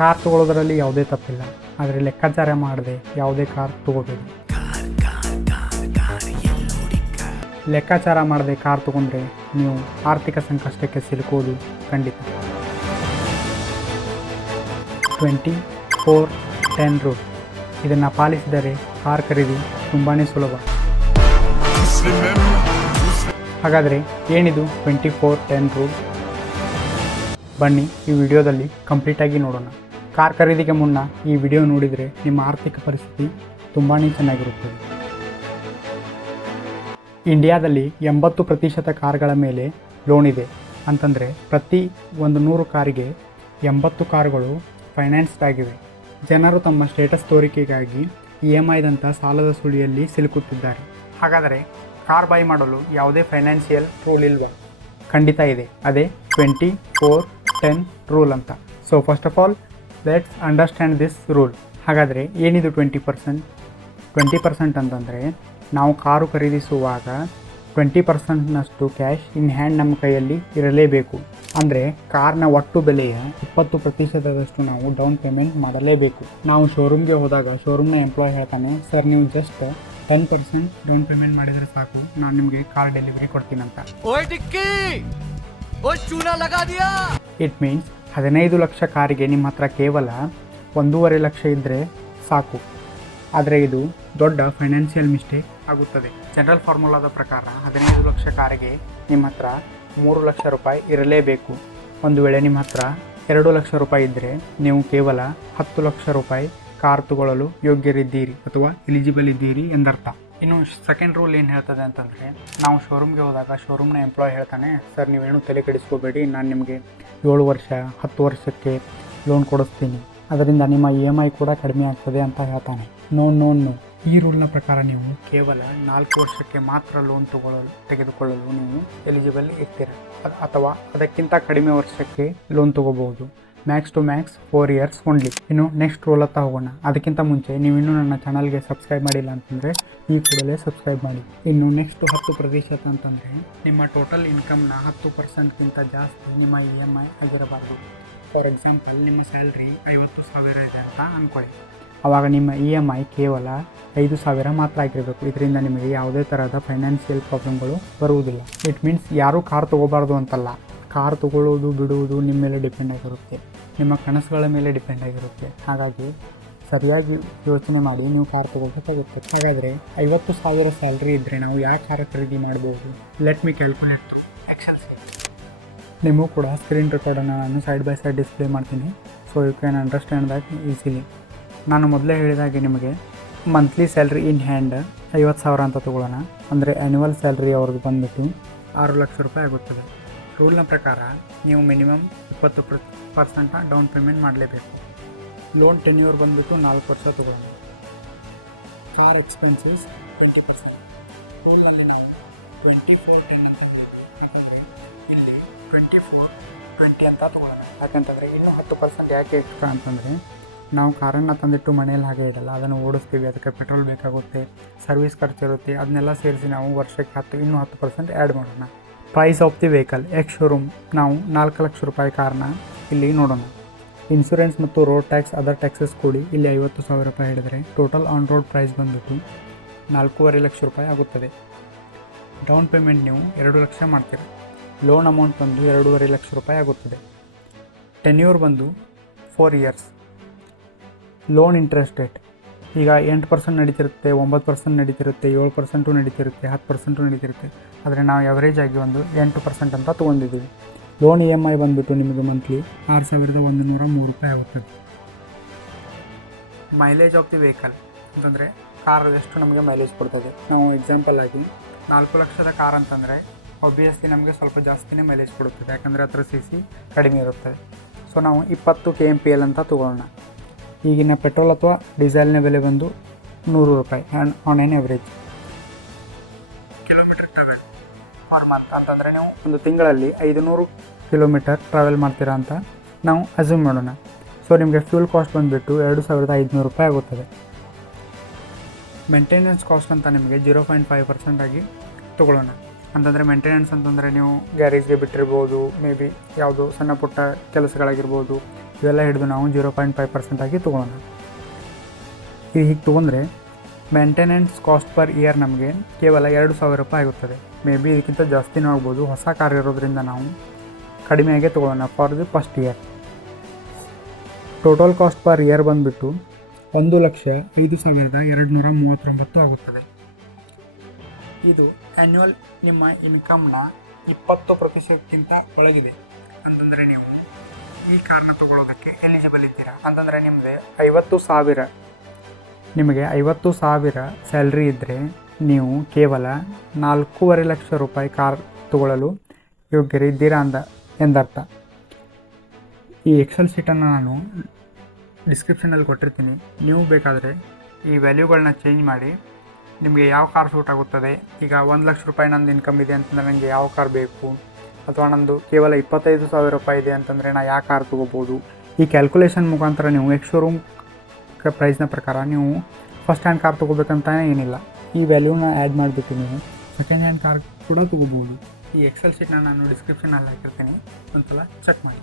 Car ತೊಗೊಳ್ಳೋದ್ರಲ್ಲಿ ಯಾವುದೇ ತಪ್ಪಿಲ್ಲ, ಆದರೆ ಲೆಕ್ಕಾಚಾರ ಮಾಡದೆ ಯಾವುದೇ ಕಾರ್ ತೊಗೋಬೇಡಿ. ಲೆಕ್ಕಾಚಾರ ಮಾಡದೆ ಕಾರ್ ತೊಗೊಂಡ್ರೆ ನೀವು ಆರ್ಥಿಕ ಸಂಕಷ್ಟಕ್ಕೆ ಸಿಲುಕುವುದು ಖಂಡಿತ. 24-10 ರೂಲ್, ಇದನ್ನು ಪಾಲಿಸಿದರೆ ಕಾರ್ ಖರೀದಿ ತುಂಬಾ ಸುಲಭ. ಹಾಗಾದರೆ ಏನಿದು 24-10 ರೂಲ್? ಬನ್ನಿ ಈ ವಿಡಿಯೋದಲ್ಲಿ ಕಂಪ್ಲೀಟಾಗಿ ನೋಡೋಣ. ಕಾರ್ ಖರೀದಿಗೆ ಮುನ್ನ ಈ ವಿಡಿಯೋ ನೋಡಿದರೆ ನಿಮ್ಮ ಆರ್ಥಿಕ ಪರಿಸ್ಥಿತಿ ತುಂಬಾ ಚೆನ್ನಾಗಿರುತ್ತದೆ. ಇಂಡಿಯಾದಲ್ಲಿ 80% ಕಾರ್ಗಳ ಮೇಲೆ ಲೋನ್ ಇದೆ. ಅಂತಂದರೆ ಪ್ರತಿ 100 ಕಾರಿಗೆ 80 ಕಾರುಗಳು ಫೈನಾನ್ಸ್ಡ್ ಆಗಿವೆ. ಜನರು ತಮ್ಮ ಸ್ಟೇಟಸ್ ತೋರಿಕೆಗಾಗಿ EMIದಂಥ ಸಾಲದ ಸುಳಿಯಲ್ಲಿ ಸಿಲುಕುತ್ತಿದ್ದಾರೆ. ಹಾಗಾದರೆ ಕಾರ್ ಬೈ ಮಾಡಲು ಯಾವುದೇ ಫೈನಾನ್ಷಿಯಲ್ ರೂಲ್ ಇಲ್ವಾ? ಖಂಡಿತ ಇದೆ, ಅದೇ 24-10 ರೂಲ್ ಅಂತ. So first of all let's understand this rule. ಹಾಗಾದರೆ ಏನಿದು 20% ಅಂತಂದರೆ ನಾವು ಕಾರು ಖರೀದಿಸುವಾಗ 20%ನಷ್ಟು ಕ್ಯಾಶ್ ಇನ್ ಹ್ಯಾಂಡ್ ನಮ್ಮ ಕೈಯಲ್ಲಿ ಇರಲೇಬೇಕು. ಅಂದರೆ ಕಾರ್ನ ಒಟ್ಟು ಬೆಲೆಯ 20%ದಷ್ಟು ನಾವು ಡೌನ್ ಪೇಮೆಂಟ್ ಮಾಡಲೇಬೇಕು. ನಾವು ಶೋರೂಮ್ಗೆ ಹೋದಾಗ ಶೋರೂಮ್ನ ಎಂಪ್ಲಾಯ್ ಹೇಳ್ತಾನೆ, ಸರ್ ನೀವು ಜಸ್ಟ್ 10% ಡೌನ್ ಪೇಮೆಂಟ್ ಮಾಡಿದರೆ ಸಾಕು, ನಾನು ನಿಮಗೆ ಕಾರ್ ಡೆಲಿವರಿ ಕೊಡ್ತೀನಂತ. ಇಟ್ ಮೀನ್ಸ್ 15 ಲಕ್ಷ ಕಾರಿಗೆ ನಿಮ್ಮ ಹತ್ರ ಕೇವಲ 1.5 ಲಕ್ಷ ಇದ್ದರೆ ಸಾಕು. ಆದರೆ ಇದು ದೊಡ್ಡ ಫೈನಾನ್ಷಿಯಲ್ ಮಿಸ್ಟೇಕ್ ಆಗುತ್ತದೆ. ಜನರಲ್ ಫಾರ್ಮುಲಾದ ಪ್ರಕಾರ 15 ಲಕ್ಷ ಕಾರಿಗೆ ನಿಮ್ಮ ಹತ್ರ 3 ಲಕ್ಷ ರೂಪಾಯಿ ಇರಲೇಬೇಕು. ಒಂದು ವೇಳೆ ನಿಮ್ಮ ಹತ್ರ 2 ಲಕ್ಷ ರೂಪಾಯಿ ಇದ್ದರೆ ನೀವು ಕೇವಲ 10 ಲಕ್ಷ ರೂಪಾಯಿ ಕಾರ್ ತಗೊಳ್ಳಲು ಯೋಗ್ಯರಿದ್ದೀರಿ ಅಥವಾ ಎಲಿಜಿಬಲ್ ಇದ್ದೀರಿ ಎಂದರ್ಥ. ಇನ್ನು ಸೆಕೆಂಡ್ ರೂಲ್ ಏನು ಹೇಳ್ತದೆ ಅಂತಂದರೆ, ನಾವು ಶೋರೂಮ್ಗೆ ಹೋದಾಗ ಶೋರೂಮ್ನ ಎಂಪ್ಲಾಯ್ ಹೇಳ್ತಾನೆ, ಸರ್ ನೀವೇನು ತಲೆ ಕೆಡಿಸ್ಕೋಬೇಡಿ, ನಾನು ನಿಮಗೆ 7 ವರ್ಷ 10 ವರ್ಷಕ್ಕೆ ಲೋನ್ ಕೊಡಿಸ್ತೀನಿ, ಅದರಿಂದ ನಿಮ್ಮ EMI ಕೂಡ ಕಡಿಮೆ ಆಗ್ತದೆ ಅಂತ ಹೇಳ್ತಾನೆ. ನೋ, ಈ ರೂಲ್ನ ಪ್ರಕಾರ ನೀವು ಕೇವಲ 4 ವರ್ಷಕ್ಕೆ ಮಾತ್ರ ಲೋನ್ ತೆಗೆದುಕೊಳ್ಳಲು ನೀವು ಎಲಿಜಿಬಲ್ ಇರ್ತೀರ, ಅಥವಾ ಅದಕ್ಕಿಂತ ಕಡಿಮೆ ವರ್ಷಕ್ಕೆ ಲೋನ್ ತೊಗೋಬಹುದು. Max to max 4 years only. ಇನ್ನು ನೆಕ್ಸ್ಟ್ ರೂಲ್ ಹತ್ತ ಹೋಗೋಣ. ಅದಕ್ಕಿಂತ ಮುಂಚೆ ನೀವು ಇನ್ನೂ ನನ್ನ ಚಾನಲ್ಗೆ ಸಬ್ಸ್ಕ್ರೈಬ್ ಮಾಡಿಲ್ಲ ಅಂತಂದರೆ ಈ ಕೂಡಲೇ ಸಬ್ಸ್ಕ್ರೈಬ್ ಮಾಡಿ. ಇನ್ನು ನೆಕ್ಸ್ಟ್ 10% ಅಂತಂದರೆ ನಿಮ್ಮ ಟೋಟಲ್ ಇನ್ಕಮ್ನ 10%ಗಿಂತ ಜಾಸ್ತಿ ನಿಮ್ಮ EMI ಆಗಿರಬಾರ್ದು. ಫಾರ್ ಎಕ್ಸಾಂಪಲ್, ನಿಮ್ಮ ಸ್ಯಾಲ್ರಿ 50,000 ಇದೆ ಅಂತ ಅಂದ್ಕೊಳ್ಳಿ. ಆವಾಗ ನಿಮ್ಮ EMI ಕೇವಲ 5,000 ಮಾತ್ರ ಆಗಿರಬೇಕು. ಇದರಿಂದ ನಿಮಗೆ ಯಾವುದೇ ಥರದ ಫೈನಾನ್ಷಿಯಲ್ ಪ್ರಾಬ್ಲಮ್ಗಳು ಬರುವುದಿಲ್ಲ. ಇಟ್ ಮೀನ್ಸ್ ಯಾರೂ ಕಾರ್ ತೊಗೋಬಾರ್ದು ಅಂತಲ್ಲ, ಕಾರ್ ತೊಗೊಳ್ಳೋದು ಬಿಡುವುದು ನಿಮ್ಮ ಮೇಲೆ ಡಿಪೆಂಡ್ ಆಗಿರುತ್ತೆ, ನಿಮ್ಮ ಕನಸುಗಳ ಮೇಲೆ ಡಿಪೆಂಡ್ ಆಗಿರುತ್ತೆ. ಹಾಗಾಗಿ ಸರಿಯಾಗಿ ಯೋಚನೆ ಮಾಡಿ ನೀವು ಕಾರ್ ತೊಗೋಬೇಕಾಗುತ್ತೆ. ಹಾಗಾದರೆ 50,000 ಸ್ಯಾಲ್ರಿ ಇದ್ದರೆ ನಾವು ಯಾಕೆ ಕಾರ್ ಖರೀದಿ ಮಾಡ್ಬೋದು? Let me calculate. ನಿಮಗೂ ಕೂಡ ಸ್ಕ್ರೀನ್ ರೆಕಾರ್ಡನ್ನು ನಾನು ಸೈಡ್ ಬೈ ಸೈಡ್ ಡಿಸ್ಪ್ಲೇ ಮಾಡ್ತೀನಿ, so you can understand that easily. ನಾನು ಮೊದಲೇ ಹೇಳಿದಾಗೆ ನಿಮಗೆ ಮಂತ್ಲಿ ಸ್ಯಾಲ್ರಿ ಇನ್ ಹ್ಯಾಂಡ್ 50,000 ಅಂತ ತೊಗೊಳ್ಳೋಣ. ಅಂದರೆ ಆ್ಯನ್ಯುವಲ್ ಸ್ಯಾಲ್ರಿ ಅವ್ರದ್ದು ಬಂದುಬಿಟ್ಟು 6 ಲಕ್ಷ ರೂಪಾಯಿ ಆಗುತ್ತದೆ. ರೂಲ್ನ ಪ್ರಕಾರ ನೀವು ಮಿನಿಮಮ್ 20% ಡೌನ್ ಪೇಮೆಂಟ್ ಮಾಡಲೇಬೇಕು. ಲೋನ್ ಟೆನ್ಯೂರ್ ಬಂದುಬಿಟ್ಟು 4 ವರ್ಷ ತೊಗೊಳ್ಳೋಣ. Car expenses 20%. ರೂಲ್ನಲ್ಲಿ ನಾವು 24-10 ಅಂತ ಹೇಳಬೇಕು. ಯಾಕಂದರೆ ಇಲ್ಲಿ 24-20 ಅಂತ ತೊಗೊಳ್ಳೋಣ. ಯಾಕಂತಂದರೆ ಇನ್ನೂ 10% ಯಾಕೆ ಎಕ್ಸ್ಟ್ರಾ ಅಂತಂದರೆ, ನಾವು ಕಾರನ್ನು ತಂದಿಟ್ಟು ಮನೆಯಲ್ಲಿ ಹಾಗೆ ಇಡಲ್ಲ, ಅದನ್ನು ಓಡಿಸ್ತೀವಿ, ಅದಕ್ಕೆ ಪೆಟ್ರೋಲ್ ಬೇಕಾಗುತ್ತೆ, ಸರ್ವಿಸ್ ಖರ್ಚಿರುತ್ತೆ, ಅದನ್ನೆಲ್ಲ ಸೇರಿಸಿ ನಾವು ವರ್ಷಕ್ಕೆ ಇನ್ನೂ 10% ಆ್ಯಡ್ ಮಾಡೋಣ. Price of the vehicle ex showroom ನಾವು 4 ಲಕ್ಷ ರೂಪಾಯಿ ಕಾರ್ನ ಇಲ್ಲಿ ನೋಡೋಣ. ಇನ್ಶೂರೆನ್ಸ್ ಮತ್ತು ರೋಡ್ ಟ್ಯಾಕ್ಸ್ ಅದರ್ ಟ್ಯಾಕ್ಸಸ್ ಕೂಡಿ ಇಲ್ಲಿ 50,000 ರೂಪಾಯಿ ಹಿಡಿದರೆ ಟೋಟಲ್ ಆನ್ ರೋಡ್ ಪ್ರೈಸ್ ಬಂದುಬಿಟ್ಟು 4.5 ಲಕ್ಷ ರೂಪಾಯಿ ಆಗುತ್ತದೆ. ಡೌನ್ ಪೇಮೆಂಟ್ ನೀವು 2 ಲಕ್ಷ ಮಾಡ್ತೀರ. ಲೋನ್ ಅಮೌಂಟ್ ಬಂದು 2.5 ಲಕ್ಷ ರೂಪಾಯಿ ಆಗುತ್ತದೆ. ಟೆನ್ಯೂರ್ ಬಂದು 4 ಇಯರ್ಸ್. ಲೋನ್ ಇಂಟ್ರೆಸ್ಟ್ ರೇಟ್ ಈಗ 8% ನಡೀತಿರುತ್ತೆ, 9% ನಡೀತಿರುತ್ತೆ, 7% ನಡೀತಿರುತ್ತೆ, 10% ನಡೀತಿರುತ್ತೆ. ಆದರೆ ನಾವು ಎವರೇಜ್ ಆಗಿ ಒಂದು 8% ಅಂತ ತೊಗೊಂಡಿದ್ದೀವಿ. ಲೋನ್ EMI ಬಂದುಬಿಟ್ಟು ನಿಮಗೆ ಮಂತ್ಲಿ 6,103 ರೂಪಾಯಿ ಆಗುತ್ತದೆ. ಮೈಲೇಜ್ ಆಫ್ ದಿ ವೆಹಿಕಲ್ ಅಂತಂದರೆ ಕಾರ್ ಎಷ್ಟು ನಮಗೆ ಮೈಲೇಜ್ ಕೊಡ್ತದೆ. ನಾವು ಎಕ್ಸಾಂಪಲ್ ಆಗಿ 4 ಲಕ್ಷದ ಕಾರ್ ಅಂತಂದರೆ ಒಬ್ವಿಯಸ್ಲಿ ನಮಗೆ ಸ್ವಲ್ಪ ಜಾಸ್ತಿನೇ ಮೈಲೇಜ್ ಕೊಡುತ್ತದೆ, ಯಾಕಂದರೆ ಅದರ CC ಕಡಿಮೆ ಇರುತ್ತದೆ. ಸೊ ನಾವು 20 kmpl ಅಂತ ತೊಗೊಳ್ಳೋಣ. ಈಗಿನ ಪೆಟ್ರೋಲ್ ಅಥವಾ ಡೀಸೆಲ್ನ ಬೆಲೆ ಬಂದು 100 ರೂಪಾಯಿ on on average. Kilometre travel per month ಅಂತಂದರೆ ನೀವು ಒಂದು ತಿಂಗಳಲ್ಲಿ 500 ಕಿಲೋಮೀಟರ್ ಟ್ರಾವೆಲ್ ಮಾಡ್ತೀರಾ ಅಂತ ನಾವು ಅಸ್ಯೂಮ್ ಮಾಡೋಣ. ಸೊ ನಿಮಗೆ ಫ್ಯೂಲ್ ಕಾಸ್ಟ್ ಬಂದುಬಿಟ್ಟು 2,500 ರೂಪಾಯಿ ಆಗುತ್ತದೆ. ಮೇಂಟೆನೆನ್ಸ್ ಕಾಸ್ಟ್ ಅಂತ ನಿಮಗೆ 0.5% ಆಗಿ ತೊಗೊಳ್ಳೋಣ. ಅಂತಂದರೆ ಮೇಂಟೆನೆನ್ಸ್ ಅಂತಂದರೆ ನೀವು ಗ್ಯಾರೇಜ್ಗೆ ಬಿಟ್ಟಿರ್ಬೋದು, ಮೇ ಬಿ ಯಾವುದೋ ಸಣ್ಣ ಪುಟ್ಟ ಕೆಲಸಗಳಾಗಿರ್ಬೋದು, ಇವೆಲ್ಲ ಹಿಡಿದು ನಾವು 0.5% ಆಗಿ ತೊಗೊಳ್ಳೋಣ. ಇದು ಹೀಗೆ ತೊಗೊಂಡ್ರೆ ಮೇಂಟೆನೆನ್ಸ್ ಕಾಸ್ಟ್ ಪರ್ ಇಯರ್ ನಮಗೆ ಕೇವಲ 2,000 ರೂಪಾಯಿ ಆಗುತ್ತದೆ. ಮೇ ಬಿ ಇದಕ್ಕಿಂತ ಜಾಸ್ತಿನೂ ಆಗ್ಬೋದು. ಹೊಸ ಕಾರ್ ಇರೋದ್ರಿಂದ ನಾವು ಕಡಿಮೆಯಾಗೆ ತೊಗೊಳ್ಳೋಣ for the first year. Total cost per year ಬಂದುಬಿಟ್ಟು 1,05,239 ಆಗುತ್ತದೆ. ಇದು ಆ್ಯನ್ಯುವಲ್ ನಿಮ್ಮ ಇನ್ಕಮ್ನ 20% ಒಳಗಿದೆ ಅಂತಂದರೆ ನೀವು ಈ ಕಾರ್ನ ತೊಗೊಳ್ಳೋದಕ್ಕೆ ಎಲಿಜಿಬಲ್ ಇದ್ದೀರಾ. ಅಂತಂದರೆ ನಿಮಗೆ 50,000 ಸ್ಯಾಲ್ರಿ ಇದ್ದರೆ ನೀವು ಕೇವಲ 4.5 ಲಕ್ಷ ರೂಪಾಯಿ ಕಾರ್ ತೊಗೊಳ್ಳಲು ಯೋಗ್ಯರಿದ್ದೀರಾ ಎಂದರ್ಥ. ಈ ಎಕ್ಸೆಲ್ ಶೀಟನ್ನು ನಾನು ಡಿಸ್ಕ್ರಿಪ್ಷನಲ್ಲಿ ಕೊಟ್ಟಿರ್ತೀನಿ. ನೀವು ಬೇಕಾದರೆ ಈ ವ್ಯಾಲ್ಯೂಗಳನ್ನ ಚೇಂಜ್ ಮಾಡಿ ನಿಮಗೆ ಯಾವ ಕಾರ್ ಸೂಟ್ ಆಗುತ್ತದೆ. ಈಗ 1 ಲಕ್ಷ ರೂಪಾಯಿ ನಂದು ಇನ್ಕಮ್ ಇದೆ ಅಂತಂದರೆ ನನಗೆ ಯಾವ ಕಾರ್ ಬೇಕು, ಅಥವಾ ನಂದು ಕೇವಲ 25,000 ರೂಪಾಯಿ ಇದೆ ಅಂತಂದರೆ ನಾನು ಯಾವ ಕಾರ್ ತೊಗೋಬೋದು. ಈ ಕ್ಯಾಲ್ಕುಲೇಷನ್ ಮುಖಾಂತರ ನೀವು ಶೋರೂಮ್ ಪ್ರೈಸ್ನ ಪ್ರಕಾರ ನೀವು ಫಸ್ಟ್ ಹ್ಯಾಂಡ್ ಕಾರ್ ತೊಗೋಬೇಕಂತಾನೆ ಏನಿಲ್ಲ. ಈ ವ್ಯಾಲ್ಯೂನ ಆ್ಯಡ್ ಮಾಡಿಬಿಟ್ಟು ನೀವು ಸೆಕೆಂಡ್ ಹ್ಯಾಂಡ್ ಕಾರ್ ಕೂಡ ತೊಗೋಬೋದು. ಈ ಎಕ್ಸೆಲ್ ಶೀಟ್ನ ನಾನು ಡಿಸ್ಕ್ರಿಪ್ಷನಲ್ಲಿ ಹಾಕಿರ್ತೀನಿ, ಒಂದ್ಸಲ ಚೆಕ್ ಮಾಡಿ.